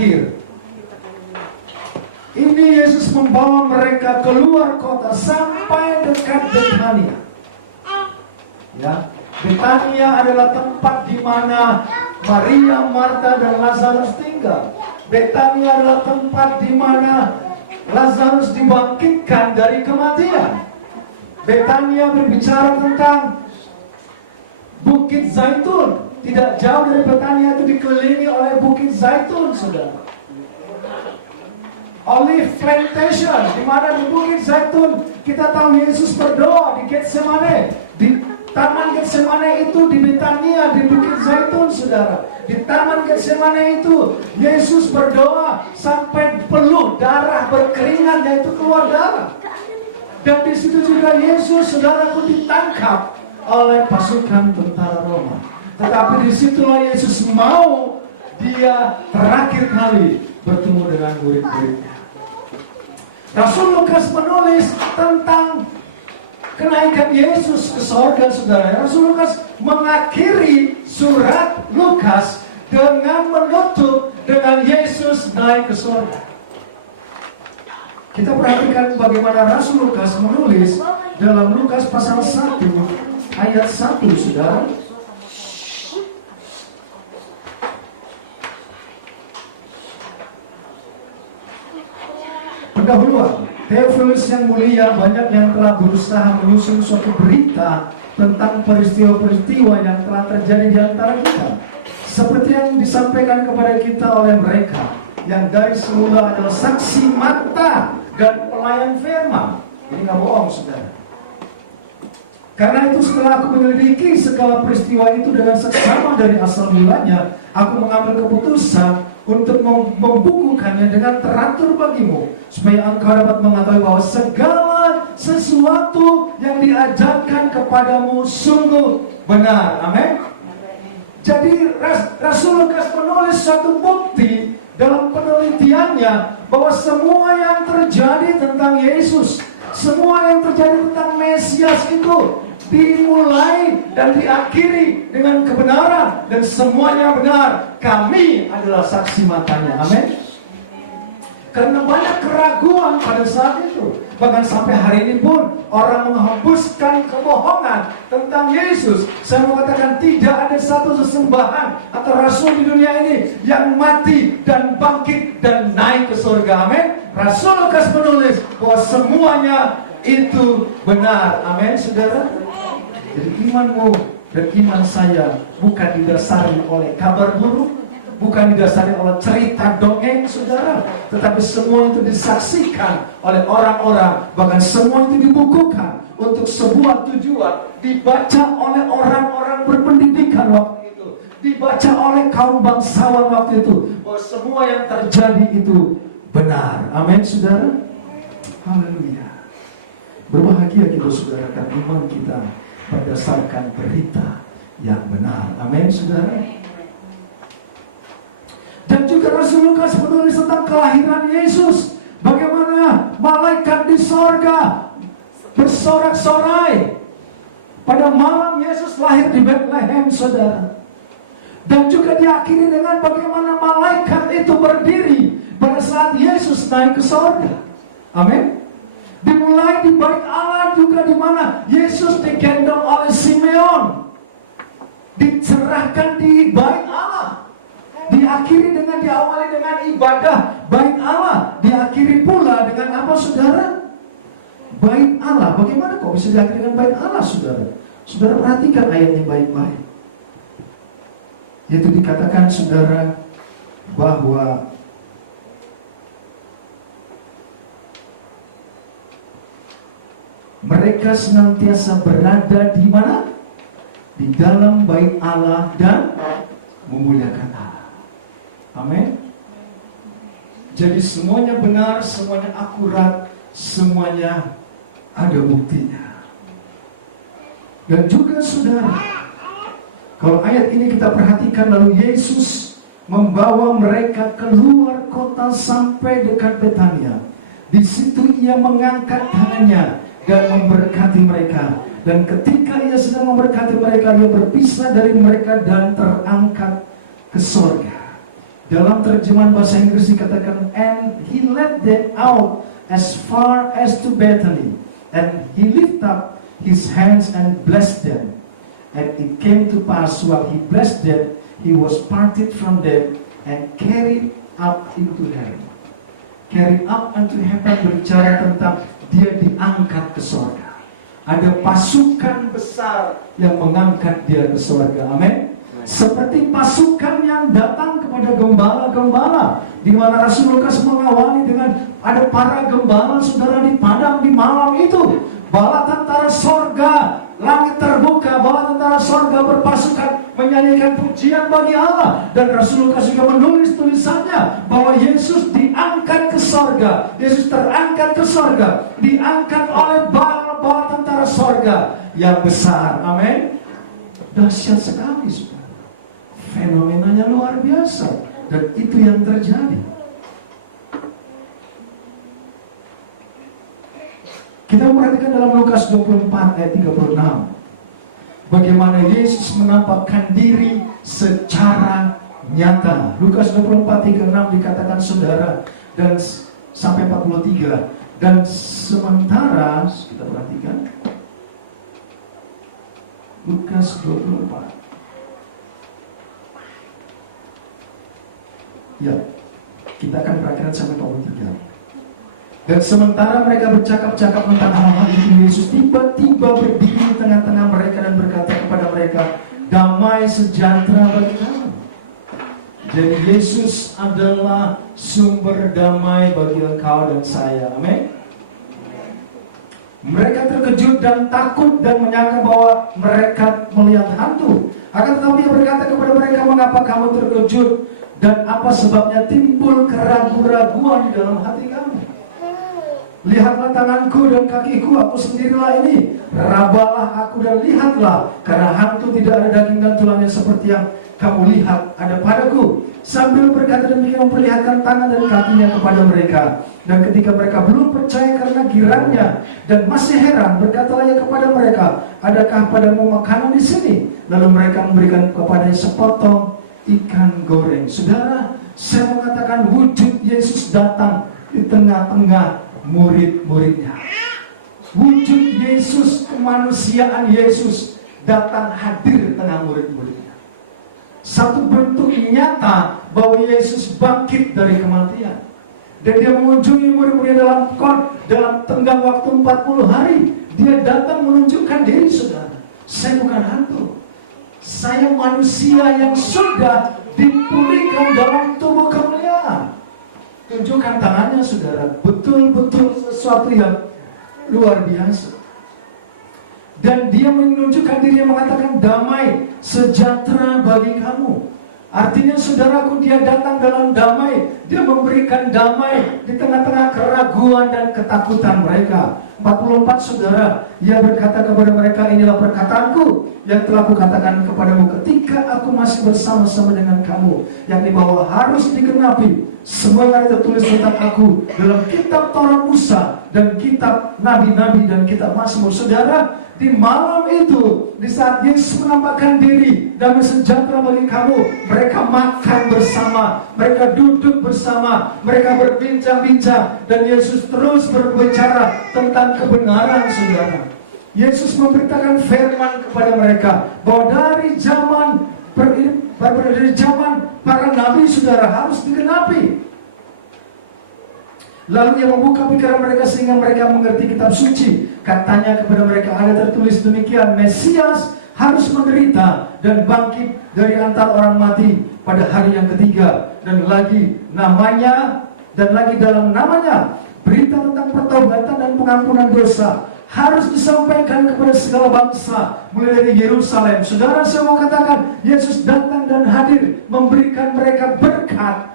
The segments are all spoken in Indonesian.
berakhir. Ini Yesus membawa mereka keluar kota sampai dekat Betania. Ya, Betania adalah tempat di mana Maria, Marta, dan Lazarus tinggal. Betania adalah tempat di mana Lazarus dibangkitkan dari kematian. Betania berbicara tentang Bukit Zaitun. Tidak jauh dari Betania itu dikelilingi oleh Bukit Zaitun, saudara. Olive Plantation, di mana di Bukit Zaitun kita tahu Yesus berdoa di Getsemane. Di Taman Getsemane itu di Betania, di Bukit Zaitun, saudara. Di Taman Getsemane itu Yesus berdoa sampai peluh darah berkeringat, yaitu keluar darah. Dan di situ juga Yesus, saudaraku, ditangkap oleh pasukan tentara Roma. Tetapi disitulah Yesus mau dia terakhir kali bertemu dengan murid-muridnya. Rasul Lukas menulis tentang kenaikan Yesus ke sorga, saudara. Rasul Lukas mengakhiri surat Lukas dengan menutup dengan Yesus naik ke sorga. Kita perhatikan bagaimana Rasul Lukas menulis dalam Lukas pasal 1 ayat 1, saudara. Pendahuluan, Theophilus yang mulia, banyak yang telah berusaha menyusun suatu berita tentang peristiwa-peristiwa yang telah terjadi di antara kita, seperti yang disampaikan kepada kita oleh mereka yang dari semula adalah saksi mata dan pelayan firman. Ini nggak bohong, saudara. Karena itu setelah aku menyelidiki segala peristiwa itu dengan seksama dari asal mulanya, aku mengambil keputusan untuk membukukannya dengan teratur bagimu, supaya engkau dapat mengetahui bahwa segala sesuatu yang diajarkan kepadamu sungguh benar. Amin. Jadi Rasul Lukas menulis suatu bukti dalam penelitiannya bahwa semua yang terjadi tentang Yesus, semua yang terjadi tentang Mesias itu dimulai dan diakhiri dengan kebenaran, dan semuanya benar. Kami adalah saksi matanya. Amin. Karena banyak keraguan pada saat itu, bahkan sampai hari ini pun orang menghembuskan kebohongan tentang Yesus. Saya mau katakan tidak ada satu sesembahan atau rasul di dunia ini yang mati dan bangkit dan naik ke surga. Amin. Rasul Lukas menulis bahwa semuanya itu benar. Amin, saudara. Jadi imanmu dan iman saya bukan didasari oleh kabar buruk, bukan didasari oleh cerita dongeng, saudara, tetapi semua itu disaksikan oleh orang-orang, bahkan semua itu dibukukan untuk sebuah tujuan, dibaca oleh orang-orang berpendidikan waktu itu, dibaca oleh kaum bangsawan waktu itu, bahwa semua yang terjadi itu benar. Amin, saudara. Haleluya. Berbahagia kita, saudara, karena iman kita berdasarkan berita yang benar. Amin, saudara. Dan juga Rasul Lukas menulis tentang kelahiran Yesus. Bagaimana malaikat di sorga bersorak-sorai pada malam Yesus lahir di Bethlehem, saudara. Dan juga diakhiri dengan bagaimana malaikat itu berdiri pada saat Yesus naik ke sorga. Amin. Dimulai di Bait Allah juga, di mana Yesus digendong oleh Simeon, diserahkan di Bait Allah, diawali dengan ibadah Bait Allah, diakhiri pula dengan apa, saudara? Bait Allah. Bagaimana kok bisa diakhiri dengan Bait Allah, saudara? Saudara perhatikan ayatnya baik-baik. Yaitu dikatakan, saudara, bahwa mereka senantiasa berada di mana? Di dalam Bait Allah dan memuliakan Allah. Amin. Jadi semuanya benar, semuanya akurat, semuanya ada buktinya. Dan juga, saudara, kalau ayat ini kita perhatikan, lalu Yesus membawa mereka keluar kota sampai dekat Betania. Di situ ia mengangkat tangannya dan memberkati mereka. Dan ketika ia sedang memberkati mereka, ia berpisah dari mereka dan terangkat ke sorga. Dalam terjemahan bahasa Inggris dikatakan, and he led them out as far as to Bethany, and he lifted up his hands and blessed them. And it came to pass while he blessed them, he was parted from them and carried up into heaven. Carried up unto heaven berbicara tentang dia diangkat ke surga. Ada pasukan besar yang mengangkat dia ke surga. Amin. Seperti pasukan yang datang kepada gembala-gembala, di mana Rasul Lukas mengawali dengan ada para gembala, saudara, di padang di malam itu. Bala tentara sorga, langit terbuka, bala tentara sorga berpasukan menyanyikan pujian bagi Allah. Dan Rasul Lukas juga menulis tulisannya bahwa Yesus diangkat ke sorga. Yesus terangkat ke sorga, diangkat oleh bala tentara sorga yang besar. Amin. Dahsyat sekali, saudara. Fenomenanya luar biasa. Dan itu yang terjadi. Kita perhatikan dalam Lukas 24 ayat 36. Bagaimana Yesus menampakkan diri secara nyata. Lukas 24, 36 dikatakan, saudara, dan sampai 43. Dan sementara, kita perhatikan, Lukas 24. Ya, kita akan perhatikan sampai 43. Dan sementara mereka bercakap-cakap tentang hal-hal itu, Yesus tiba-tiba berdiri di tengah-tengah mereka dan berkata kepada mereka, damai sejahtera bagi kamu. Jadi Yesus adalah sumber damai bagi engkau dan saya. Amin. Mereka terkejut dan takut dan menyangka bahwa mereka melihat hantu. Akan tetapi dia berkata kepada mereka, mengapa kamu terkejut? Dan apa sebabnya timbul keraguan-raguan di dalam hati kamu? Lihatlah tanganku dan kakiku, aku sendirilah ini. Rabalah aku dan lihatlah, karena hantu tidak ada daging dan tulangnya seperti yang kamu lihat ada padaku. Sambil berkata demikian memperlihatkan tangan dan kakinya kepada mereka. Dan ketika mereka belum percaya karena girangnya dan masih heran, berkatalah ia kepada mereka, adakah padamu makanan di sini? Lalu mereka memberikan kepadanya sepotong ikan goreng. Saudara, saya mengatakan wujud Yesus datang di tengah-tengah murid-muridnya. Wujud Yesus, kemanusiaan Yesus datang hadir di tengah murid-muridnya. Satu bentuk nyata bahwa Yesus bangkit dari kematian. Dan dia mengunjungi murid-muridnya dalam tenggang waktu 40 hari. Dia datang menunjukkan diri, saudara. Saya bukan hantu. Saya manusia yang sudah dipulihkan dalam tubuh kemuliaan. Tunjukkan tangannya, saudara. Betul-betul sesuatu yang luar biasa. Dan dia menunjukkan diri, mengatakan damai sejahtera bagi kamu. Artinya, saudaraku, dia datang dalam damai. Dia memberikan damai di tengah-tengah keraguan dan ketakutan mereka. 44, saudara, ia berkata kepada mereka, inilah perkataanku yang telah kukatakan kepadamu ketika aku masih bersama-sama dengan kamu, yang bahwa harus digenapi semua yang tertulis tentang aku dalam kitab Taurat Musa dan kitab Nabi-Nabi dan kitab Mazmur. Saudara, di malam itu, di saat Yesus menampakkan diri damai sejahtera bagi kamu, mereka makan bersama, mereka duduk bersama, mereka berbincang-bincang, dan Yesus terus berbicara tentang kebenaran, saudara. Yesus memberitakan firman kepada mereka bahwa dari zaman para nabi, saudara, harus digenapi. Lalu ia membuka pikiran mereka sehingga mereka mengerti kitab suci. Katanya kepada mereka, ada tertulis demikian, Mesias harus menderita dan bangkit dari antara orang mati pada hari yang ketiga, dan lagi dalam namanya berita tentang pertobatan dan pengampunan dosa harus disampaikan kepada segala bangsa mulai dari Yerusalem. Saudara, saya mau katakan, Yesus datang dan hadir memberikan mereka berkat,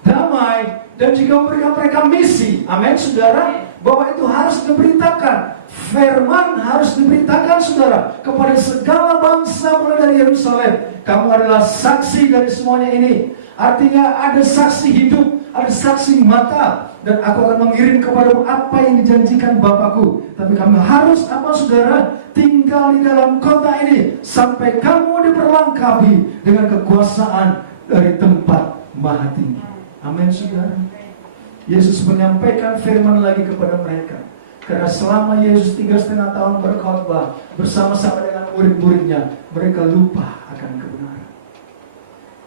damai, dan juga memberikan mereka misi. Amin, saudara, bahwa itu harus diberitakan. Firman harus diberitakan, saudara, kepada segala bangsa mulai dari Yerusalem. Kamu adalah saksi dari semuanya ini. Artinya ada saksi hidup, ada saksi mata. Dan aku akan mengirim kepadamu apa yang dijanjikan Bapakku. Tapi kamu harus apa, saudara? Tinggal di dalam kota ini sampai kamu diperlengkapi dengan kekuasaan dari tempat Maha Tinggi. Amin, saudara. Yesus menyampaikan firman lagi kepada mereka. Karena selama Yesus 3,5 tahun berkhotbah bersama-sama dengan murid-muridnya, mereka lupa akan kebenaran.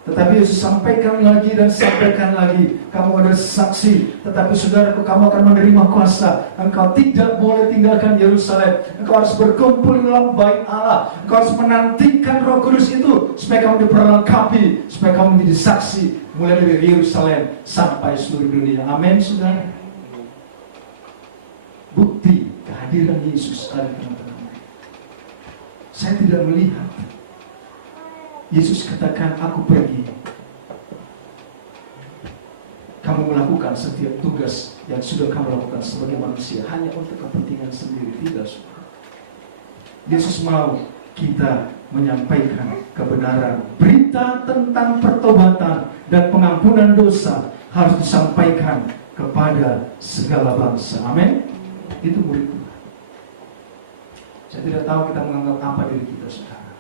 Tetapi Yesus sampaikan lagi dan sampaikan lagi, kamu ada saksi. Tetapi saudaraku, kamu akan menerima kuasa. Engkau tidak boleh tinggalkan Yerusalem. Engkau harus berkumpul di dalam bait Allah. Engkau harus menantikan Roh Kudus itu supaya kamu diperlengkapi, supaya kamu menjadi saksi mulai dari Yerusalem sampai seluruh dunia. Amin, saudara. Bukti kehadiran Yesus ada di tengah-tengah mereka. Saya tidak melihat Yesus katakan, aku pergi, kamu melakukan setiap tugas yang sudah kamu lakukan sebagai manusia hanya untuk kepentingan sendiri. Tidak, saudara. Yesus mau kita menyampaikan kebenaran. Berita tentang pertobatan dan pengampunan dosa harus disampaikan kepada segala bangsa. Amin. Itu murid Tuhan. Saya tidak tahu kita menganggap apa diri kita, saudara.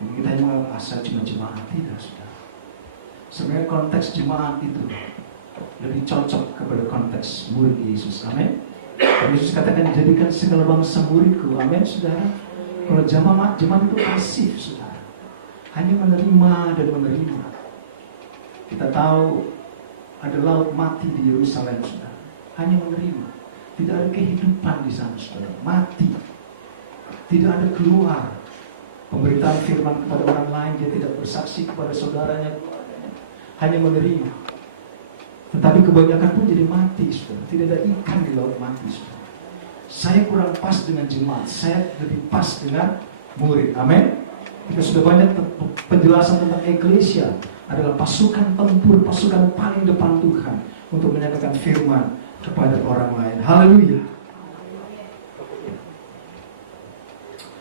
Jadi kita yang menganggap asal cuma jemaat. Tidak, saudara. Sebenarnya konteks jemaat itu lebih cocok kepada konteks murid Yesus. Amin. Yesus katakan, jadikan segala bangsa muridku. Amin, saudara. Kalau jemaat itu pasif, saudara. Hanya menerima dan menerima. Kita tahu ada laut mati di Yerusalem, saudara. Hanya menerima. Tidak ada kehidupan di sana, saudara. Mati. Tidak ada keluar. Pemberitaan firman kepada orang lain, dia tidak bersaksi kepada saudaranya. Hanya menerima. Tetapi kebanyakan pun jadi mati, saudara. Tidak ada ikan di laut mati, saudara. Saya kurang pas dengan jemaat. Saya lebih pas dengan murid. Amin. Kita sudah banyak penjelasan tentang eklesia. Adalah pasukan tempur, pasukan paling depan Tuhan untuk menyatakan firman kepada orang lain. Haleluya.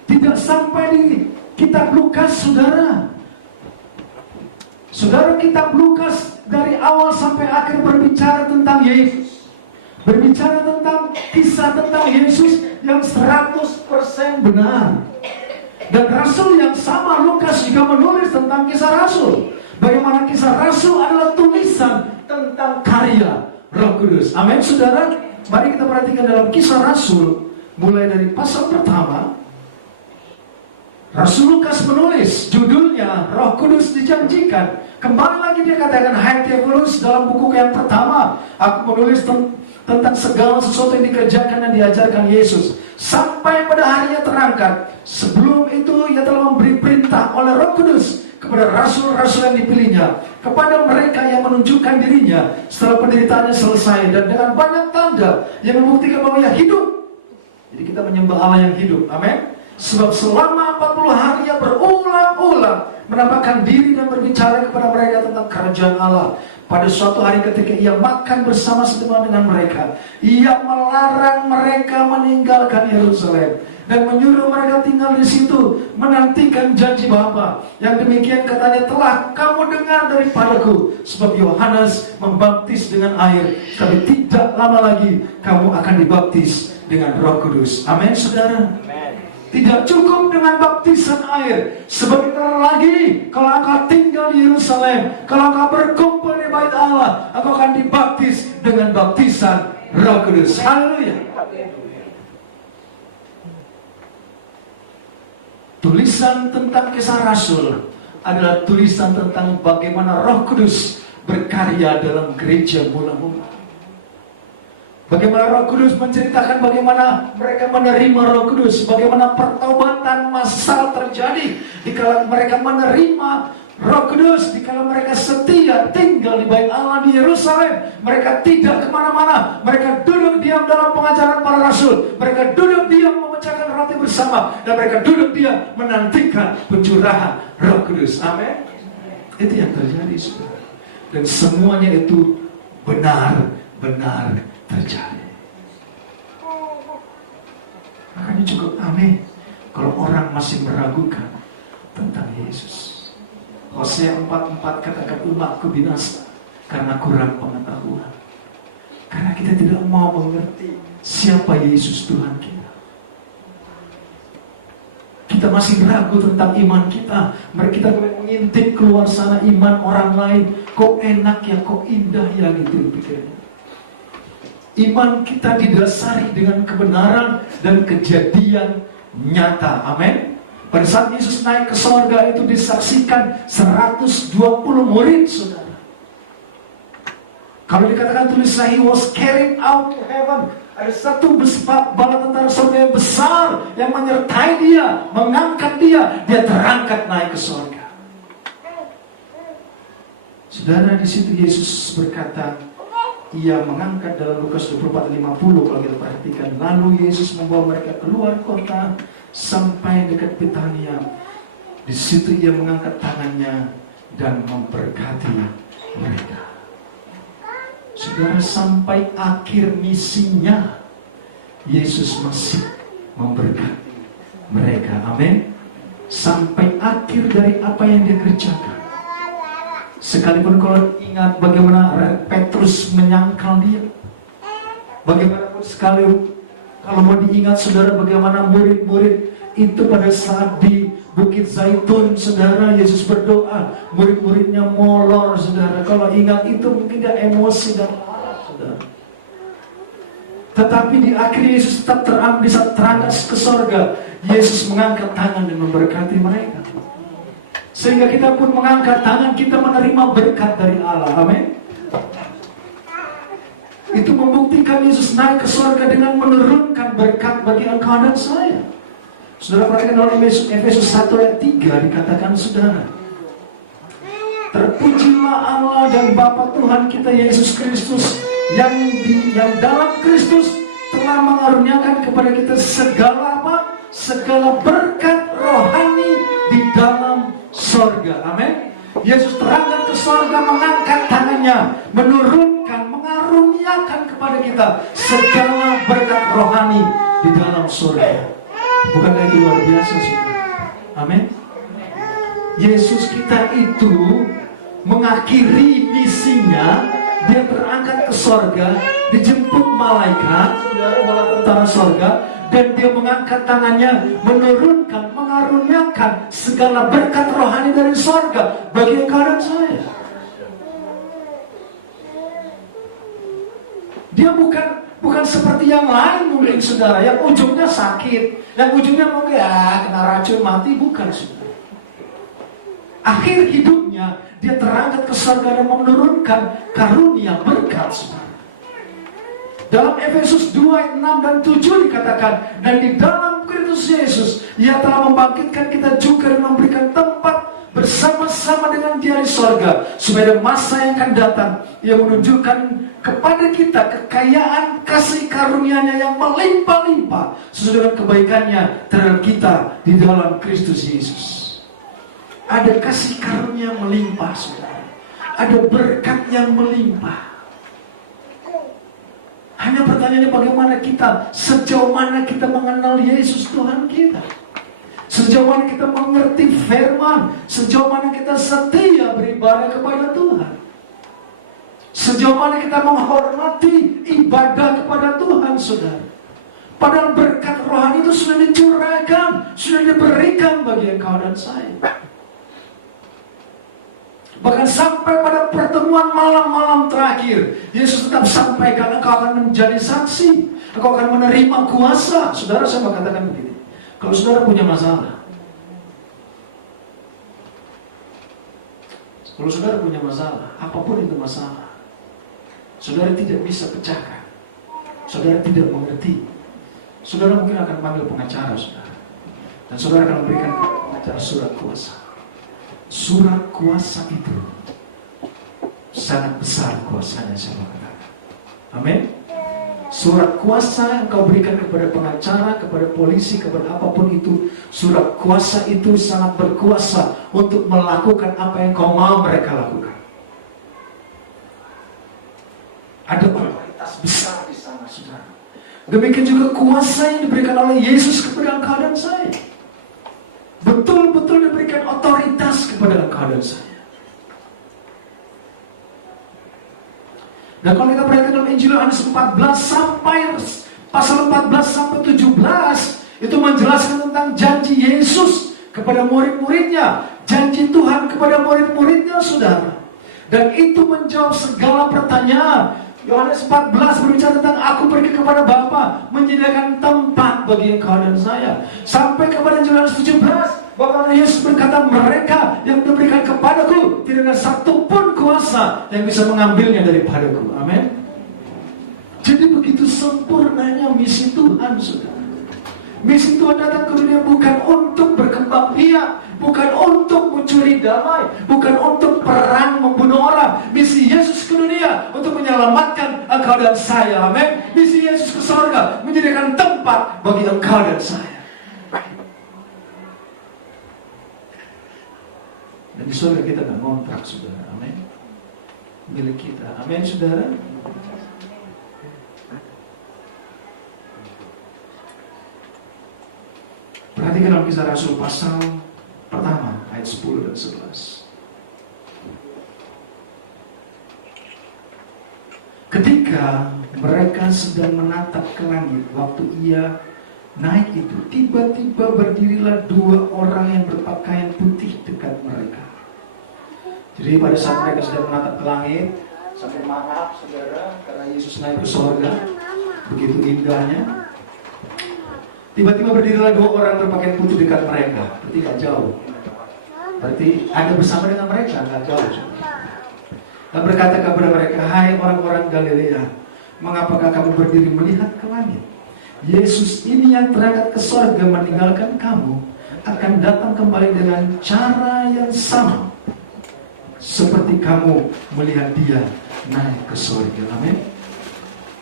Tidak sampai di kitab Lukas, saudara. Saudara, kitab Lukas dari awal sampai akhir berbicara tentang Yesus. Berbicara tentang kisah tentang Yesus yang 100% benar. Dan rasul yang sama, Lukas, juga menulis tentang kisah rasul. Bagaimana kisah rasul adalah tulisan tentang karya Roh Kudus. Amin, saudara. Mari kita perhatikan dalam kisah rasul, mulai dari pasal pertama. Rasul Lukas menulis, judulnya Roh Kudus dijanjikan. Kembali lagi dia katakan, hai Theophilus, dalam buku yang pertama aku menulis tentang segala sesuatu yang dikerjakan dan diajarkan Yesus sampai pada harinya terangkat. Sebelum itu ia telah memberi perintah oleh Roh Kudus kepada rasul-rasul yang dipilihnya, kepada mereka yang menunjukkan dirinya setelah penderitaannya selesai, dan dengan banyak tanda yang membuktikan bahwa ia hidup. Jadi kita menyembah Allah yang hidup. Amin. Sebab selama 40 hari ia berulang-ulang menampakkan diri dan berbicara kepada mereka tentang kerajaan Allah. Pada suatu hari ketika ia makan bersama-sama dengan mereka, ia melarang mereka meninggalkan Yerusalem dan menyuruh mereka tinggal di situ, menantikan janji Bapa. Yang demikian katanya telah kamu dengar daripadaku, sebab Yohanes membaptis dengan air, tapi tidak lama lagi kamu akan dibaptis dengan Roh Kudus. Amin, saudara. Tidak cukup dengan baptisan air. Sebentar lagi, kalau engkau tinggal di Yerusalem, kalau engkau berkumpul di bait Allah, engkau akan dibaptis dengan baptisan Roh Kudus. Haleluya. Tulisan tentang kisah Rasul adalah tulisan tentang bagaimana Roh Kudus berkarya dalam gereja mula-mula. Bagaimana Roh Kudus menceritakan bagaimana mereka menerima Roh Kudus, bagaimana pertobatan massal terjadi dikala mereka menerima Roh Kudus, dikala mereka setia tinggal di bait Allah di Yerusalem. Mereka tidak kemana-mana, mereka duduk diam dalam pengajaran para rasul, mereka duduk diam memecahkan roti bersama, dan mereka duduk diam menantikan pencurahan Roh Kudus. Amin. Itu yang terjadi, saudara. Dan semuanya itu benar-benar terjadi. Makanya cukup aneh kalau orang masih meragukan tentang Yesus. Hosea 4:4 katakan, umatku binasa karena kurang pengetahuan. Karena kita tidak mau mengerti siapa Yesus Tuhan kita. kita masih ragu tentang iman kita. Mari kita mengintip keluar sana iman orang lain. Kok enak ya, kok indah ya gitu pikirnya. Iman kita didasari dengan kebenaran dan kejadian nyata. Amin. Pada saat Yesus naik ke sorga itu disaksikan 120 murid, saudara. Kalau dikatakan tulisnya he was carried out to heaven, ada satu bala tentara sorga yang besar yang menyertai dia, mengangkat dia terangkat naik ke sorga. Saudara, di situ Yesus berkata, ia mengangkat dalam Lukas 24:50 kalau kita perhatikan. Lalu Yesus membawa mereka keluar kota sampai dekat Betania. Di situ ia mengangkat tangannya dan memberkati mereka. Saudara, sampai akhir misinya Yesus masih memberkati mereka. Amin. Sampai akhir dari apa yang dia kerjakan. Sekalipun kalau ingat bagaimana Petrus menyangkal dia, bagaimanapun sekali kalau mau diingat saudara, bagaimana murid-murid itu pada saat di Bukit Zaitun, saudara, Yesus berdoa, murid-muridnya molor, saudara. Kalau ingat itu mungkin dia emosi dan marah, saudara. Tetapi di akhir Yesus tetap bisa terangkat ke sorga. Yesus mengangkat tangan dan memberkati mereka. Sehingga kita pun mengangkat tangan, kita menerima berkat dari Allah. Amin. Itu membuktikan Yesus naik ke sorga dengan menurunkan berkat bagi engkau dan saya. Saudara, perhatikan dalam Efesus 1 ayat 3 dikatakan, saudara, terpujilah Allah dan Bapa Tuhan kita Yesus Kristus yang dalam Kristus telah mengaruniakan kepada kita segala apa? Segala berkat rohani di dalam sorga. Amin. Yesus terangkat ke sorga, mengangkat tangannya, menurunkan, mengaruniakan kepada kita segala berkat rohani di dalam sorga. Bukankah itu luar biasa, saudara? Amin. Yesus kita itu mengakhiri misinya, dia berangkat ke sorga, dijemput malaikat, saudara, bala tentara sorga, dan dia mengangkat tangannya, menurunkan, mengaruniakan segala berkat rohani dari sorga bagi engkau dan saya. Dia bukan seperti yang lain mungkin, saudara, yang ujungnya sakit, yang ujungnya mungkin kena racun mati, bukan, saudara. Akhir hidupnya dia terangkat ke surga dan menurunkan karunia berkat, saudara. Dalam Efesus 2 ayat 6 dan 7 dikatakan, dan di dalam Kristus Yesus ia telah membangkitkan kita juga dan memberikan tempat bersama-sama dengan dia di sorga, supaya pada masa yang akan datang ia menunjukkan kepada kita kekayaan kasih karunia-Nya yang melimpah-limpah sesuai dengan kebaikannya terhadap kita di dalam Kristus Yesus. Ada kasih karunia melimpah, saudara. Ada berkat yang melimpah. Hanya pertanyaannya bagaimana kita, sejauh mana kita mengenal Yesus Tuhan kita. Sejauh mana kita mengerti firman, sejauh mana kita setia beribadah kepada Tuhan. Sejauh mana kita menghormati ibadah kepada Tuhan, saudara. Padahal berkat rohani itu sudah dicurahkan, sudah diberikan bagi engkau dan saya. Bahkan sampai pada pertemuan malam-malam terakhir, Yesus tetap sampaikan, engkau akan menjadi saksi, engkau akan menerima kuasa. Saudara, saya mau katakan begini, kalau saudara punya masalah, apapun itu masalah, saudara tidak bisa pecahkan, saudara tidak mengerti, saudara mungkin akan panggil pengacara, saudara, dan saudara akan memberikan pengacara surat kuasa. Surat kuasa itu sangat besar kuasanya, saya katakan. Amin. Surat kuasa yang kau berikan kepada pengacara, kepada polisi, kepada apapun itu, surat kuasa itu sangat berkuasa untuk melakukan apa yang kau mau mereka lakukan. Ada otoritas besar di sana, saudara. Demikian juga kuasa yang diberikan oleh Yesus kepada engkau dan saya. Betul-betul diberikan otoritas kepada engkau dan saya. Dan kalau kita perhatikan dalam Injil Yohanes 14 sampai pasal 14 sampai 17, Itu menjelaskan tentang janji Yesus kepada murid-muridnya, janji Tuhan kepada murid-muridnya, saudara. Dan itu menjawab segala pertanyaan. Yohanes 14 berbicara tentang aku pergi kepada Bapa, menyediakan tempat bagi engkau dan saya. Sampai kepada Yohanes 17, bahkan Yesus berkata, mereka yang diberikan kepadaku, tidak ada satupun kuasa yang bisa mengambilnya daripadaku. Amin. Jadi begitu sempurnanya misi Tuhan, saudara. Misi Tuhan datang ke dunia bukan untuk berkembang biak, bukan untuk mencuri damai, bukan untuk perang membunuh orang. Misi Yesus ke dunia untuk menyelamatkan engkau dan saya. Amin. Misi Yesus ke surga menyediakan tempat bagi engkau dan saya. Dan di surga kita nggak ngontrak, saudara. Amin. Milik kita. Amin, saudara. Perhatikan dalam Kisah Rasul pasal pertama ayat 10 dan 11. Ketika mereka sedang menatap ke langit, waktu ia naik itu, tiba-tiba berdirilah dua orang yang berpakaian putih dekat mereka. Jadi pada saat mereka sedang menatap ke langit, sampai mangap, saudara, karena Yesus naik ke surga, begitu indahnya. Tiba-tiba berdirilah dua orang berpakaian putih dekat mereka. Berarti gak jauh. Berarti ada bersama dengan mereka, gak jauh. Dan berkata kepada mereka, hai orang-orang Galilea, mengapakah kamu berdiri melihat ke langit? Yesus ini yang terangkat ke surga meninggalkan kamu, akan datang kembali dengan cara yang sama, seperti kamu melihat dia naik ke surga. Amin.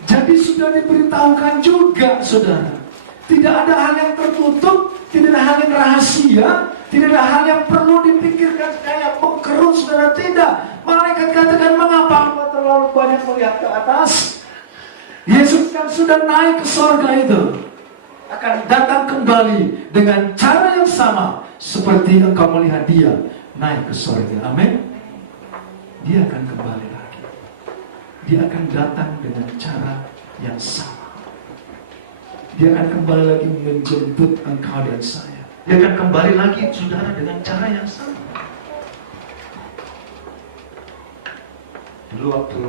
Jadi sudah diberitahukan juga, saudara. Tidak ada hal yang tertutup, tidak ada hal yang rahasia, tidak ada hal yang perlu dipikirkan kayak mengkerut, saudara. Tidak. Malaikat katakan, mengapa engkau terlalu banyak melihat ke atas? Yesus kan sudah naik ke surga itu, akan datang kembali dengan cara yang sama seperti engkau melihat dia naik ke surga. Amin. Dia akan kembali lagi. Dia akan datang dengan cara yang sama. Dia akan kembali lagi menjemput engkau dan saya. Dia akan kembali lagi, saudara, dengan cara yang sama. Dulu waktu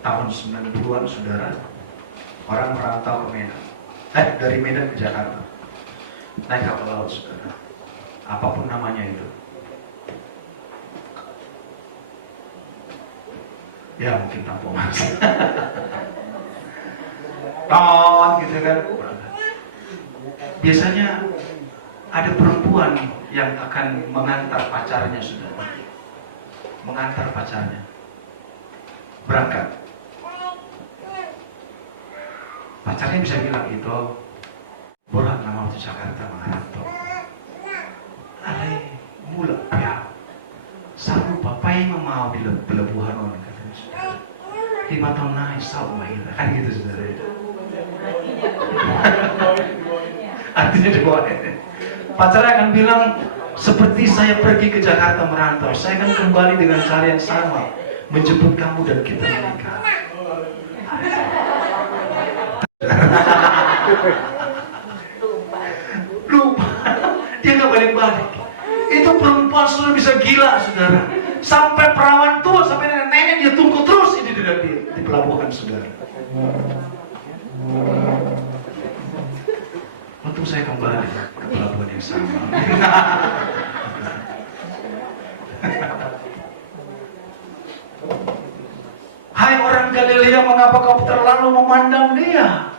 tahun 90-an, saudara, orang merantau ke Medan. Dari Medan ke Jakarta. Naik kapal laut, saudara. Apapun namanya itu. Ya mungkin tampung mas. Gitu kan. Biasanya ada perempuan yang akan mengantar pacarnya, saudara. Mengantar pacarnya berangkat. Pacarnya bisa bilang itu, borak nama waktu Jakarta mengantar. Ale mula ya. Saru papai mau di pelabuhan orang katanya, saudara. 5 tahun naik saru mahir kan gitu, saudara. Artinya dibawa. Pacarnya akan bilang, seperti saya pergi ke Jakarta merantau, saya akan kembali dengan cara yang sama, menjemput kamu dan kita menikah. Lupa, dia nggak balik-balik. Itu perempuan sudah bisa gila, saudara. Sampai perawan tua, sampai nenek dia tunggu terus ini di pelabuhan, saudara. Untung saya kembali ke pelabuhan yang sama. Hai orang Galilea, mengapa kau terlalu memandang dia?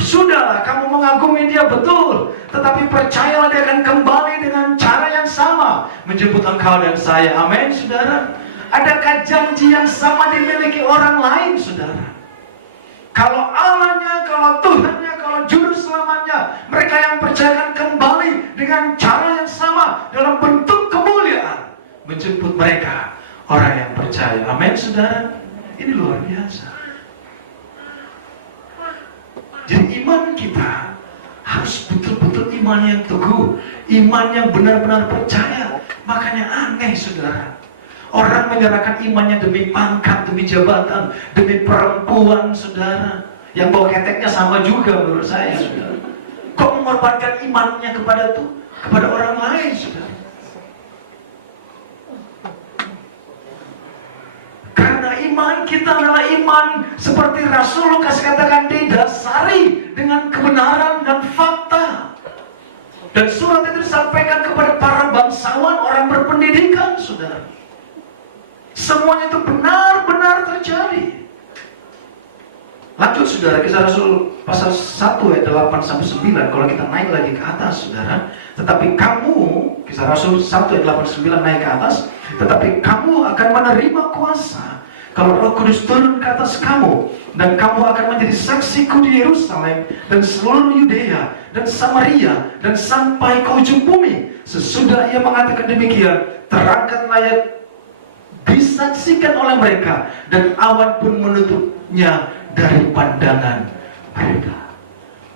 Sudahlah, kamu mengagumi dia betul, tetapi percayalah dia akan kembali dengan cara yang sama, menjemput engkau dan saya. Amin, saudara. Adakah janji yang sama dimiliki orang lain, saudara? Kalau Allahnya, kalau Tuhannya, kalau juru selamatnya, mereka yang percayakan kembali dengan cara yang sama dalam bentuk kemuliaan, menjemput mereka, orang yang percaya. Amin, saudara. Ini luar biasa. Jadi iman kita harus betul-betul iman yang teguh, iman yang benar-benar percaya. Makanya aneh, saudara, orang menyerahkan imannya demi pangkat, demi jabatan, demi perempuan, saudara. Yang bawa keteknya sama juga menurut saya, saudara. Kok mengorbankan imannya kepada orang lain, saudara? Karena iman kita adalah iman seperti Rasul Lukas katakan, didasari dengan kebenaran dan fakta. Dan surat itu disampaikan kepada para bangsawan, orang berpendidikan, saudara. Semuanya itu benar-benar terjadi. Lanjut, saudara, Kisah Rasul pasal 1 ayat 8-9. Kalau kita naik lagi ke atas, saudara. Tetapi kamu, Kisah Rasul 1 ayat 8-9 naik ke atas. Tetapi kamu akan menerima kuasa kalau Roh Kudus turun ke atas kamu, dan kamu akan menjadi saksiku di Yerusalem dan seluruh Yudea dan Samaria dan sampai ke ujung bumi. Sesudah ia mengatakan demikian, terangkatlah ia disaksikan oleh mereka, dan awan pun menutupnya dari pandangan mereka.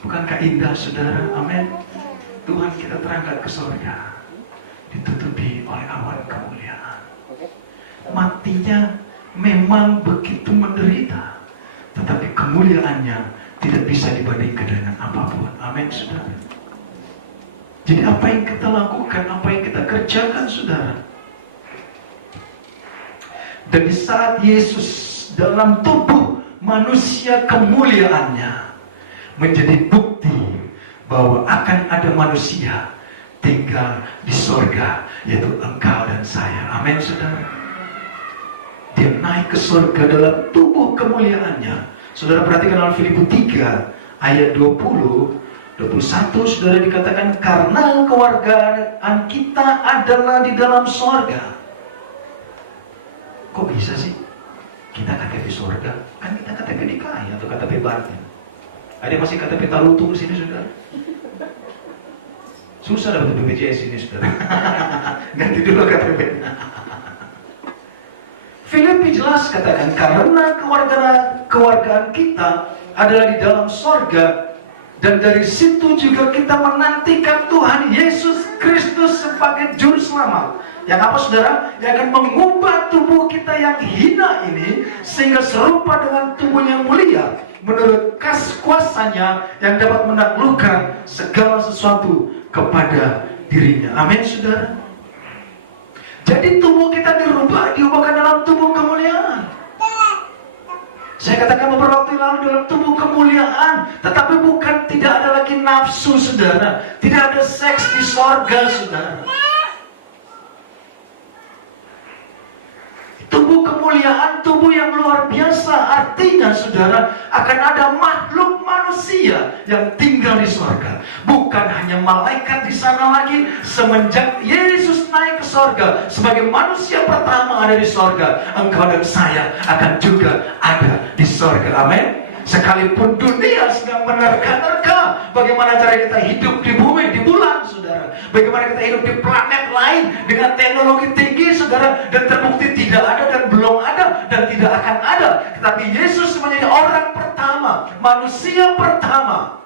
Bukankah indah, saudara? Amin. Tuhan kita terangkat ke surga, ditutupi oleh awan kemuliaan. Matinya memang begitu menderita, tetapi kemuliaannya tidak bisa dibandingkan dengan apapun. Amin, saudara. Jadi apa yang kita lakukan, apa yang kita kerjakan, saudara, dan di saat Yesus dalam tubuh manusia kemuliaannya menjadi bukti bahwa akan ada manusia tinggal di surga, yaitu engkau dan saya. Amin, saudara. Dia naik ke surga dalam tubuh kemuliaannya. Saudara perhatikan dalam Filipi 3 ayat 20, 21, saudara, dikatakan karena kewargaan kita adalah di dalam surga. Kok bisa sih? Kita KTP surga, kan kita KTP DKI atau KTP Banten. Ada masih KTP Tarutung di sini, saudara? Susah dapat BPJS ini, saudara. Ganti dulu KTP-nya. Filipi jelas katakan karena kewargaan kita adalah di dalam sorga, dan dari situ juga kita menantikan Tuhan Yesus Kristus sebagai juru selamat. Yang apa, saudara? Yang akan mengubah tubuh kita yang hina ini sehingga serupa dengan tubuh yang mulia menurut kuasanya yang dapat menaklukkan segala sesuatu kepada dirinya. Amin, saudara. Jadi tubuh kita diubahkan dalam tubuh kemuliaan. Saya katakan beberapa waktu lalu, dalam tubuh kemuliaan. Tetapi bukan tidak ada lagi nafsu, saudara. Tidak ada seks di sorga, saudara. Tubuh kemuliaan, tubuh yang luar biasa. Artinya, saudara, akan ada makhluk manusia yang tinggal di sorga. Bukan hanya malaikat di sana lagi. Semenjak Yesus naik ke sorga sebagai manusia pertama ada di sorga, engkau dan saya akan juga ada di sorga. Amin. Sekalipun dunia sedang menerka-nerka bagaimana cara kita hidup di bumi, di bulan, saudara. Bagaimana kita hidup di planet lain dengan teknologi tinggi, saudara. Dan terbukti tidak ada dan belum ada dan tidak akan ada. Tetapi Yesus menjadi orang pertama, manusia pertama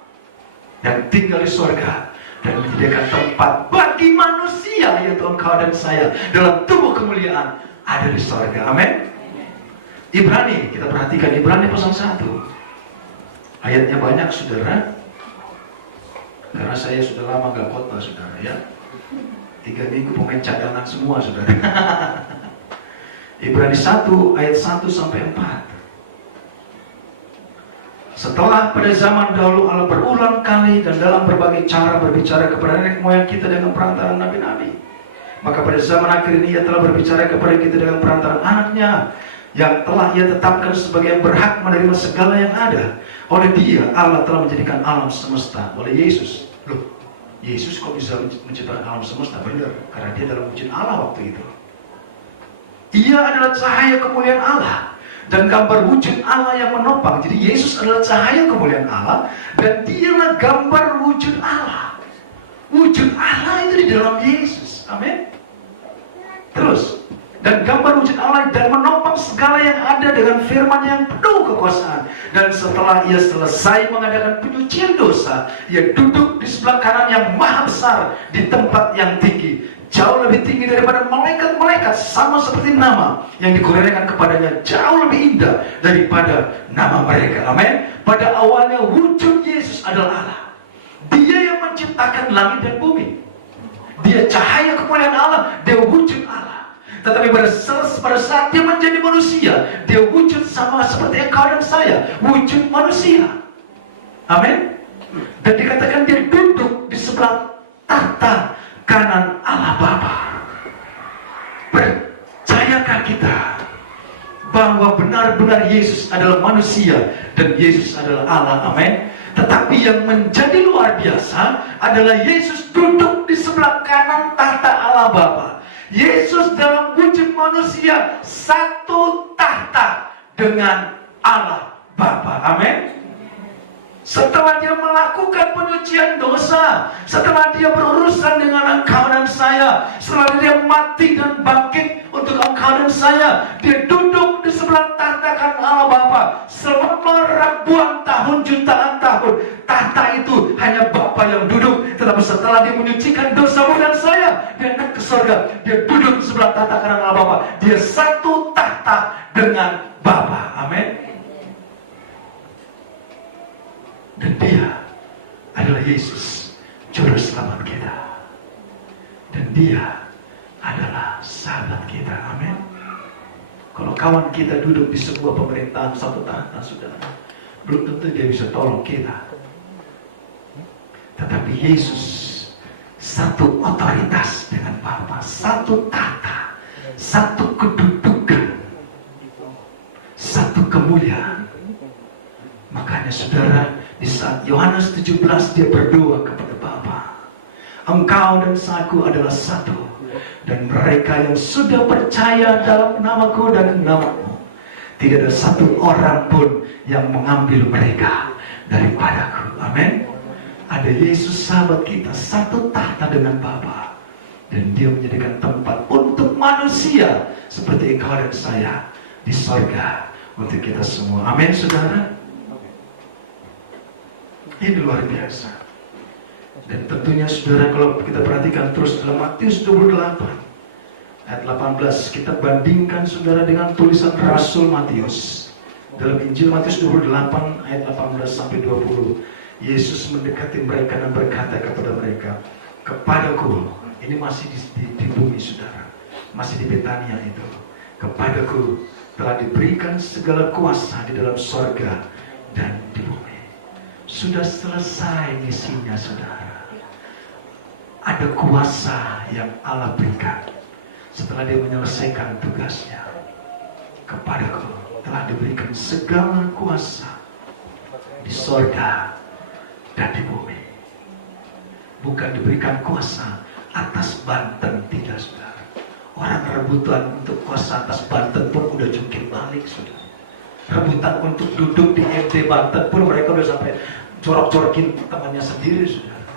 yang tinggal di surga dan menyediakan tempat bagi manusia, yaitu engkau dan saya, dalam tubuh kemuliaan ada di surga. Amin. Ibrani, kita perhatikan Ibrani pasal 1. Ayatnya banyak, saudara. Karena saya sudah lama gak khotbah, saudara, ya. 3 minggu pemain cadangan semua, saudara. Ibrani 1 ayat 1 sampai 4. Setelah pada zaman dahulu Allah berulang kali dan dalam berbagai cara berbicara kepada nenek moyang kita dengan perantaraan nabi-nabi, maka pada zaman akhir ini Ia telah berbicara kepada kita dengan perantaraan anaknya, yang telah Ia tetapkan sebagai yang berhak menerima segala yang ada. Oleh Dia Allah telah menjadikan alam semesta. Oleh Yesus. Loh, Yesus kok bisa menciptakan alam semesta? Benar, karena Dia dalam wujud Allah waktu itu. Ia adalah cahaya kemuliaan Allah dan gambar wujud Allah yang menopang. Jadi Yesus adalah cahaya kemuliaan Allah dan Dialah gambar wujud Allah. Wujud Allah itu di dalam Yesus. Amin. Terus, dan gambar wujud Allah dan menopang segala yang ada dengan firman yang penuh kekuasaan. Dan setelah Ia selesai mengadakan penyucian dosa, Ia duduk di sebelah kanan yang maha besar di tempat yang tinggi. jauh lebih tinggi daripada malaikat-malaikat, sama seperti nama yang dikurniakan kepadanya jauh lebih indah daripada nama mereka. Amin. Pada awalnya wujud Yesus adalah Allah. Dia yang menciptakan langit dan bumi. Dia cahaya kemuliaan Allah, dia wujud Allah. Tetapi pada saat dia menjadi manusia, dia wujud sama seperti engkau dan saya, wujud manusia. Amin. Dan dikatakan dia duduk di sebelah tahta kanan Allah Bapa. Percayakah kita bahwa benar-benar Yesus adalah manusia dan Yesus adalah Allah? Amin. Tetapi yang menjadi luar biasa adalah Yesus duduk di sebelah kanan tahta Allah Bapa. Yesus dalam wujud manusia satu tahta dengan Allah Bapa. Amin. Setelah dia melakukan penyucian dosa, setelah dia berurusan dengan engkau dan saya, setelah dia mati dan bangkit untuk engkau dan saya, dia duduk di sebelah tahta kanan Allah Bapa selama ribuan tahun, jutaan tahun. Tahta itu hanya Bapa yang duduk. Tetapi setelah dia menyucikan dosamu dan saya, dia naik ke surga. Dia duduk di sebelah tahta kanan Allah Bapa. Dia satu tahta dengan Bapa. Amin. Dan dia adalah Yesus, juru selamat kita. Dan dia adalah sahabat kita. Amin. Kalau kawan kita duduk di sebuah pemerintahan satu tahta, saudara, belum tentu dia bisa tolong kita. Tetapi Yesus satu otoritas dengan Bapa, satu tahta, satu kedudukan, satu kemuliaan. Makanya saudara, di saat Yohanes 17 dia berdoa kepada Bapa, engkau dan aku adalah satu, dan mereka yang sudah percaya dalam namaku dan namamu, tidak ada satu orang pun yang mengambil mereka daripadaku. Amin. Ada Yesus sahabat kita, satu tahta dengan Bapa, dan dia menjadikan tempat untuk manusia seperti engkau dan saya di sorga untuk kita semua. Amin saudara. Ini luar biasa. Dan tentunya saudara, kalau kita perhatikan terus dalam Matius 28 ayat 18, kita bandingkan saudara dengan tulisan Rasul Matius. Dalam Injil Matius 28 ayat 18 sampai 20, Yesus mendekati mereka dan berkata kepada mereka, kepadaku, ini masih di bumi saudara, masih di Betania itu, kepadaku telah diberikan segala kuasa di dalam sorga dan di bumi. Sudah selesai misinya saudara. Ada kuasa yang Allah berikan setelah dia menyelesaikan tugasnya. Kepadaku telah diberikan segala kuasa di sorga dan di bumi. Bukan diberikan kuasa atas Banten, tidak saudara. Orang rebutan untuk kuasa atas Banten pun udah jungkir balik saudara. Rebutan untuk duduk di MD Banten pun mereka udah sampai corok-corokin temannya sendiri saudara.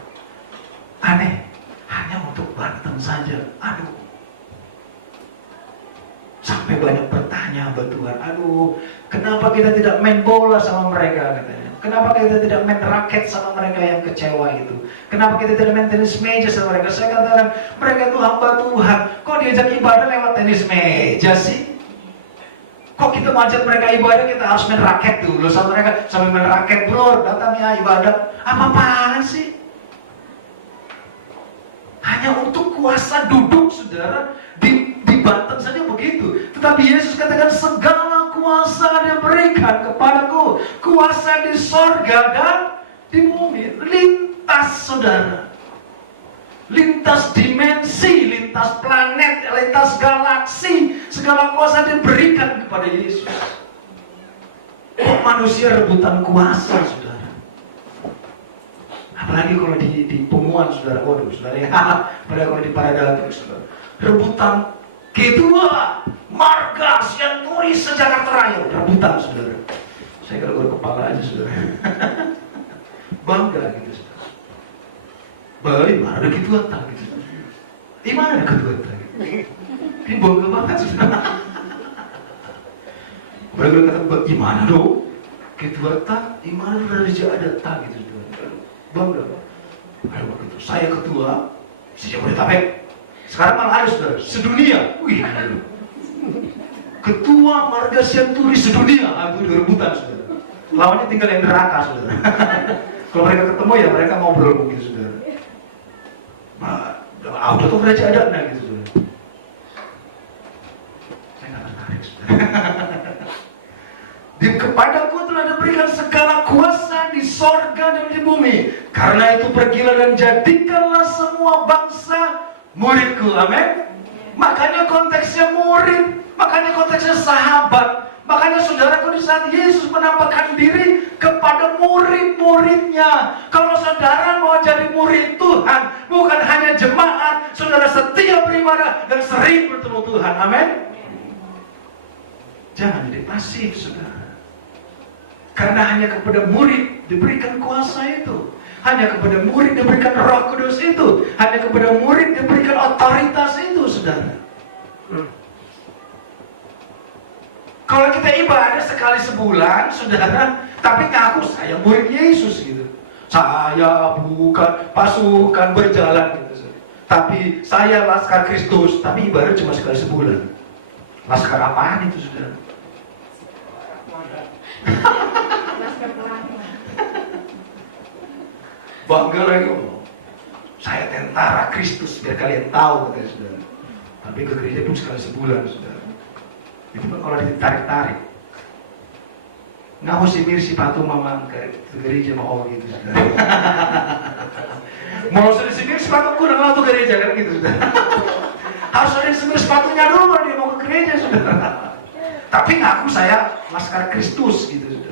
Aneh, hanya untuk Banten saja. Aduh, sampai banyak bertanya buat Tuhan, aduh, kenapa kita tidak main bola sama mereka katanya. Kenapa kita tidak main raket sama mereka yang kecewa itu? Kenapa kita tidak main tenis meja sama mereka? Saya katakan, mereka itu hamba Tuhan. Kok diajak ibadah lewat tenis meja sih? Kok kita ngajak mereka ibadah, kita harus main raket dulu sama mereka. Sambil main raket, bro, datang ya ibadah. Apa-apaan sih? Hanya untuk kuasa duduk, saudara. Di Banten saja begitu. Tetapi Yesus katakan, segala kuasa dia berikan kepadaku. Kuasa di sorga dan di bumi. Lintas, saudara. Lintas dimensi, lintas planet, lintas galaksi, segala kuasa diberikan kepada Yesus. Kok manusia rebutan kuasa, saudara? Apalagi kalau di Punguan, saudara. Waduh, saudara ya. Padahal kalau di Paragatung, saudara. Rebutan kedua, marga Sianturi sejarah terakhir. Rebutan, saudara. Saya kalau kepala aja, saudara. Bangga gitu, saudara. Baik, mana ada gitu tak gitu. Mana ada kedua tak gitu. Ini bangga banget saudara. Mereka kata, gimana dong? Kedua tak, gimana dari ada tak gitu saudara. Bangga. Ayo begitu. Saya ketua, saya Jabodetabek. Sekarang malah ada saudara, sedunia. Wih, ketua marga Sianturi sedunia, itu direbutan saudara. Lawannya tinggal yang neraka saudara. Kalau mereka ketemu ya mereka ngobrol mungkin saudara. Udah tuh gereja ada nah gitu saudara. Saya nggak tertarik saudara. Kepadaku telah diberikan segala kuasa di sorga dan di bumi. Karena itu pergilah dan jadikanlah semua bangsa muridku. Amin. Makanya konteksnya murid, makanya konteksnya sahabat. Makanya saudaraku di saat Yesus menampakkan diri kepada murid-muridnya. Kalau saudara mau jadi murid Tuhan, bukan hanya jemaat, saudara setia beribadah dan sering bertemu Tuhan. Amin. Jangan jadi pasif saudara. Karena hanya kepada murid diberikan kuasa itu. Hanya kepada murid diberikan Roh Kudus itu. Hanya kepada murid diberikan otoritas itu, saudara. Kalau kita ibadah sekali sebulan, saudara, tapi ngaku saya murid Yesus gitu. Saya bukan pasukan berjalan gitu. Tapi saya Laskar Kristus, tapi ibadah cuma sekali sebulan. Laskar apaan itu, saudara? Bangga lagi, saya tentara Kristus biar kalian tahu katanya saudara. Tapi ke gereja pun sekali sebulan saudara. Itu kan kalau ditarik-tarik. Nggak mesti mirip si patu mama ke gereja mau gitu saudara. Mau sudah semir sepatu udah mau ke gereja kan gitu saudara. Harus ada semir sepatunya dulu kalau dia mau ke gereja saudara. Tapi ngaku saya Laskar Kristus gitu saudara.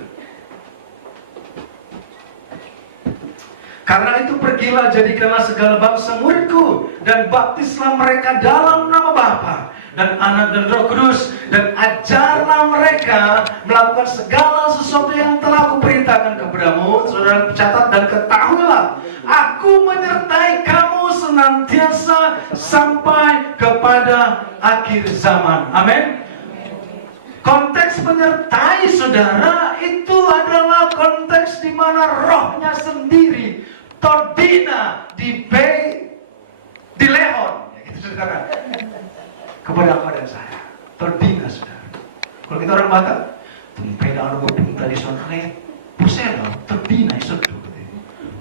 Karena itu pergilah jadikanlah segala bangsa muridku dan baptislah mereka dalam nama Bapa dan Anak dan Roh Kudus dan ajarlah mereka melakukan segala sesuatu yang telah kuperintahkan kepadamu. Saudara catat dan ketahuilah, aku menyertai kamu senantiasa sampai kepada akhir zaman. Amin. Konteks menyertai saudara itu adalah konteks di mana rohnya sendiri tordina di lehon gitu saudara kepada aku dan saya tordina saudara. Kalau kita orang Batak tumpedang ngopung tadi sore pusena tordina itu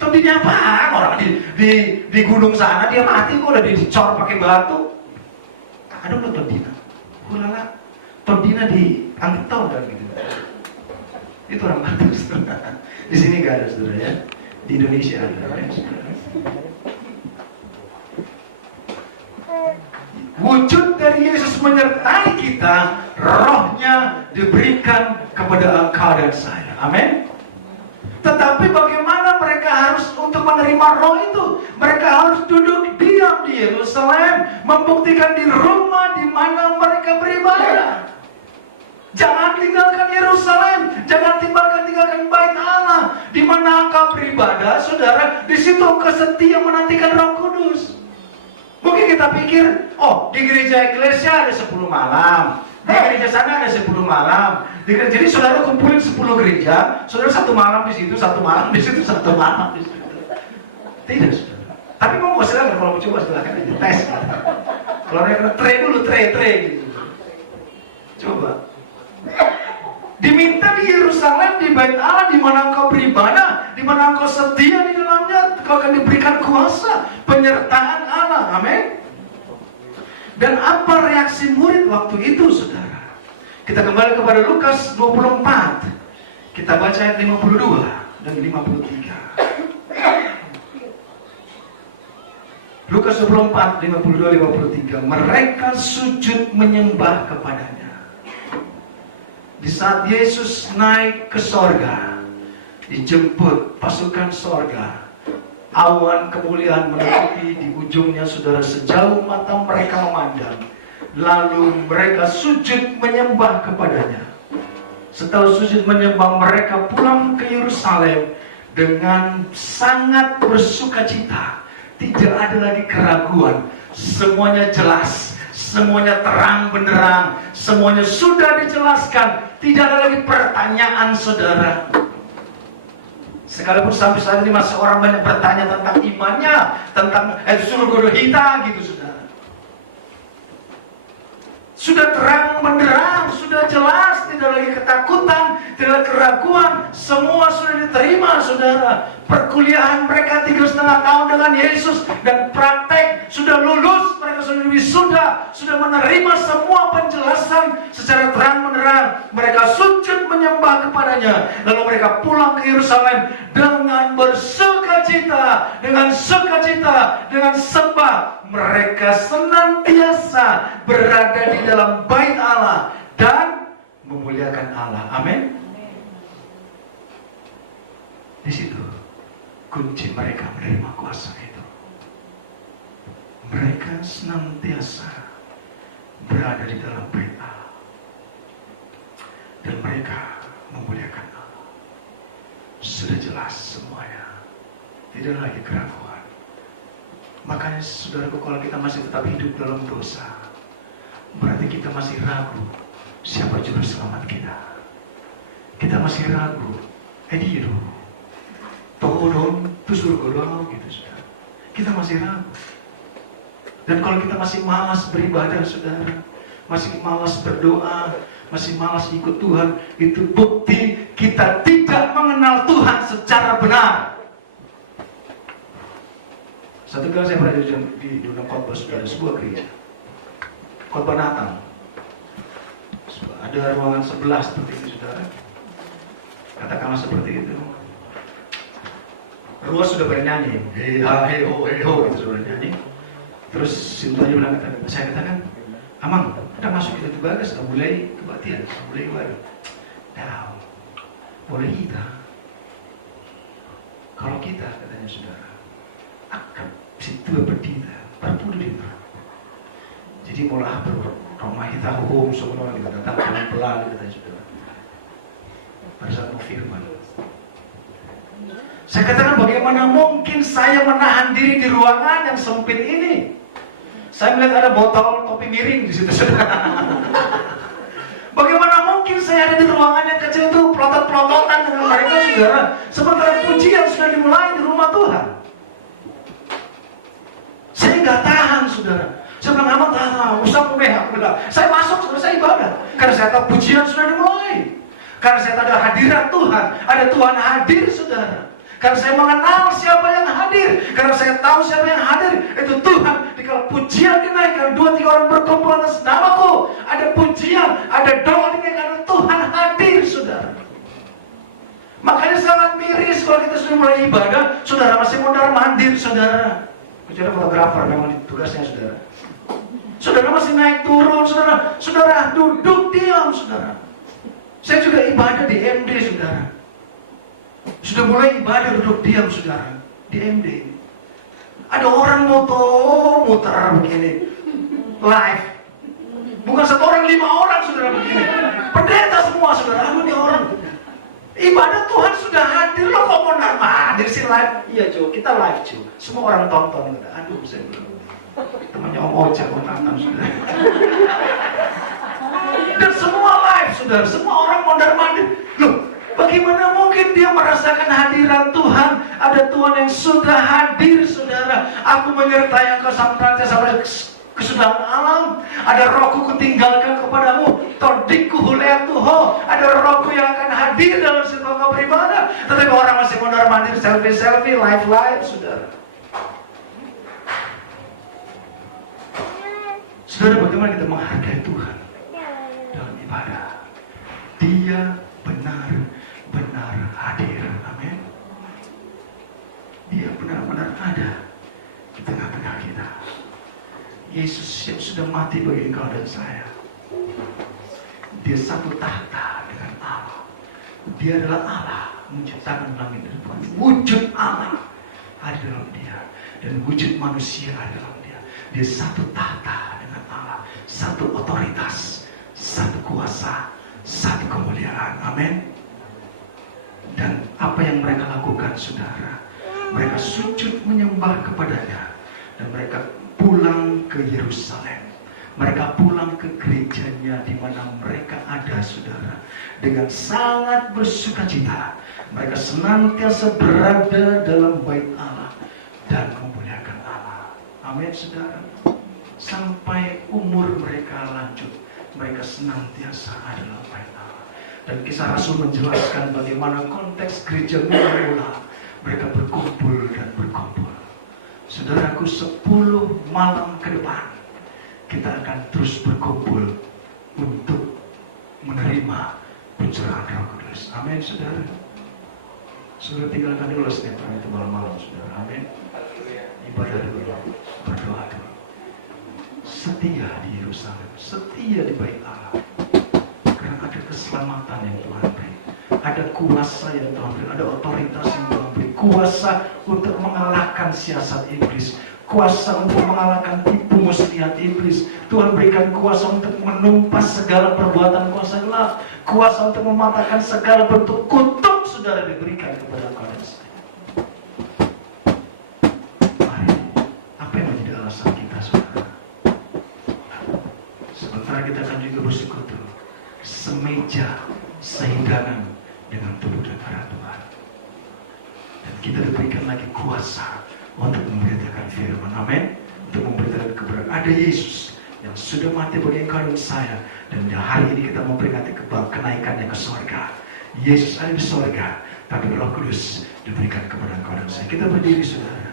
tordina apaan orang di gunung sana dia mati kok udah dicor pakai batu. Aduh lo tordina ulala tordina di Angketau dan gitu. Itu orang Batak saudara. Di sini gak ada saudara ya. Di Indonesia ada ya, saudara. Wujud dari Yesus menyertai kita, rohnya diberikan kepada engkau dan saya. Amin. Tetapi bagaimana mereka harus untuk menerima roh itu? Mereka harus duduk diam di Yerusalem, membuktikan di rumah di mana mereka beribadah. Jangan tinggalkan Yerusalem, jangan tinggalkan bait Allah. Di mana engkau beribadah, saudara, di situ engkau setia menantikan Roh Kudus. Mungkin kita pikir, oh di gereja eklesia ada 10 malam, di gereja sana ada 10 malam. Jadi saudara kumpulin 10 gereja, saudara 1 malam di situ, 1 malam di situ, 1 malam di situ. Tidak, saudara. Tapi mau silakan, kalau mau coba silakan aja tes. Kalau ada tray gitu. Coba. Diminta di Yerusalem, di bait Allah, di mana engkau beribadah, di mana engkau setia di dalamnya, engkau akan diberikan kuasa penyertaan Allah. Amin. Dan apa reaksi murid waktu itu, saudara? Kita kembali kepada Lukas 24. Kita baca ayat 52 dan 53. Lukas 24, 52, 53. Mereka sujud menyembah kepadanya. Di saat Yesus naik ke sorga, dijemput pasukan sorga, awan kemuliaan menutupi di ujungnya, saudara, sejauh mata mereka memandang. Lalu mereka sujud menyembah kepadanya. Setelah sujud menyembah, mereka pulang ke Yerusalem dengan sangat bersukacita. Tidak ada lagi keraguan, semuanya jelas, semuanya terang benderang, semuanya sudah dijelaskan. Tidak ada lagi pertanyaan, saudara. Sekalipun sampai saat ini masih orang banyak bertanya tentang imannya, tentang surga kita gitu, saudara. Sudah terang benderang, sudah jelas, tidak lagi ketakutan, tidak keraguan, semua sudah diterima, saudara. Perkuliahan mereka 3,5 tahun dengan Yesus dan praktek sudah lulus, mereka sudah wisuda, sudah menerima semua penjelasan secara terang benderang. Mereka sujud menyembah kepadanya, lalu mereka pulang ke Yerusalem dengan bersukacita, dengan sukacita, dengan sembah. Mereka senantiasa berada di dalam bait Allah dan memuliakan Allah. Amin. Di situ kunci mereka menerima kuasa itu. Mereka senantiasa berada di dalam bait Allah dan mereka memuliakan Allah. Sudah jelas semuanya, tidak lagi keraguan. Makanya saudaraku, kalau kita masih tetap hidup dalam dosa, berarti kita masih ragu siapa juru selamat kita. Kita masih ragu, dia dong, toko dong, terus surga gitu, saudara. Kita masih ragu. Dan kalau kita masih malas beribadah, saudara, masih malas berdoa, masih malas ikut Tuhan, itu bukti kita tidak mengenal Tuhan secara benar. Satu kali saya pernah di dunia khotbah, saudara, sebuah gereja, khotbah Natal. Ada ruangan 11 seperti itu, saudara. Katakanlah seperti itu. Ruas sudah bernyanyi, hei ha hei ho, itu sudah nyanyi. Terus Sintonya bilang, saya katakan, Amang, kita masuk kita tuh bagas, mulai kebaktian, mulai ibadah. Tahu, boleh kita. Kalau kita, katanya saudara, akan situ berdita, berpuluh di mana. Jadi mulai rumah kita hukum semua kita datang pelan-pelan, katanya saudara. Pada saat mau firman, saya katakan, bagaimana mungkin saya menahan diri di ruangan yang sempit ini? Saya melihat ada botol topi miring di situ, saudara. Bagaimana mungkin saya ada di ruangan yang kecil itu pelotot-pelototan dengan mereka, saudara? Sementara pujian sudah dimulai di rumah Tuhan. Saya nggak tahan, saudara. Saya bilang, amat tahan, usah memehak. Saya masuk, saudara, saya ibadah. Karena saya tahu pujian sudah dimulai. Karena saya tahu ada hadirat Tuhan, ada Tuhan hadir, saudara. Karena saya mengenal siapa yang hadir, karena saya tahu siapa yang hadir, itu Tuhan. Kalau pujian dinaikkan, 2-3 orang berkumpul atas namaku, ada pujian, ada doa dinaikkan, Tuhan hadir, saudara. Makanya sangat miris kalau kita sudah mulai ibadah, saudara masih mondar-mandir, saudara. Kecuali fotografer, memang tugasnya, saudara. Saudara masih naik turun, saudara. Saudara duduk diam, saudara. Saya juga ibadah di MD, saudara. Sudah mulai ibadah duduk diam, saudara, di MD. Ada orang muter begini, live. Bukan 1 orang, 5 orang, saudara, begini. Pendeta semua, saudara. Aduh, ini orang. Ibadah Tuhan sudah hadir, lo kok mau hadir sih live? Iya, Joe, kita live, Joe. Semua orang tonton. Aduh, saya bilang, temannya Om Ojek, Om Nathan, saudara. Dan semua live, saudara. Semua orang mondar-mandir. Loh, bagaimana mungkin dia merasakan hadirat Tuhan? Ada Tuhan yang sudah hadir, saudara. Aku menyertai engkau sampai kesudahan alam. Ada rohku kutinggalkan kepadamu. Tordikku huleatuho. Ada rohku yang akan hadir dalam setiap kau beribadah. Tetapi orang masih mondar-mandir, selfie, live, saudara. Saudara, bagaimana kita menghargai Tuhan dalam ibadah? Dia benar-benar hadir. Amin. Dia benar-benar ada di tengah-tengah kita. Yesus yang sudah mati bagi engkau dan saya. Dia satu tahta dengan Allah. Dia adalah Allah, menciptakan langit dan bumi. Wujud Allah ada dalam dia, dan wujud manusia ada dalam dia. Dia satu tahta dengan Allah, satu otoritas, satu kuasa, satu kemuliaan. Amin. Dan apa yang mereka lakukan, saudara, mereka sujud menyembah kepadanya, dan mereka pulang ke Yerusalem. Mereka pulang ke gerejanya di mana mereka ada, saudara, dengan sangat bersukacita. Mereka senantiasa berada dalam bait Allah dan memuliakan Allah. Amin, saudara. Sampai umur mereka lanjut, mereka senantiasa adalah baik Allah. Dan kisah Rasul menjelaskan bagaimana konteks gereja mula-mula mereka berkumpul dan berkumpul. Saudaraku, 10 malam ke depan kita akan terus berkumpul untuk menerima pencurahan Roh Kudus. Amin, saudara. Saudara tinggalkan dulu setiap hari itu malam-malam, saudara. Amin. Ibadah dulu, berdoa dulu. Setia di Yerusalem, setia di bait Allah. Karena ada keselamatan yang Tuhan beri, ada kuasa yang Tuhan beri, ada otoritas yang Tuhan beri, kuasa untuk mengalahkan siasat iblis, kuasa untuk mengalahkan tipu muslihat iblis. Tuhan berikan kuasa untuk menumpas segala perbuatan kuasa gelap, kuasa untuk mematahkan segala bentuk kutuk. Saudara, diberikan kepada kau dan saya. Mari, apa yang menjadi alasan kita, saudara? Sementara kita akan juga bersekutu, semeja, sehidangan dengan tubuh dan darah Tuhan. Dan kita diberikan lagi kuasa untuk memberitakan firman. Amin. Untuk memberitakan kebenaran. Ada Yesus yang sudah mati bagi engkau dan saya. Dan hari ini kita memperingati kenaikannya ke surga. Yesus ada di surga, tapi Roh Kudus diberikan kepada engkau dan saya. Kita berdiri, saudara.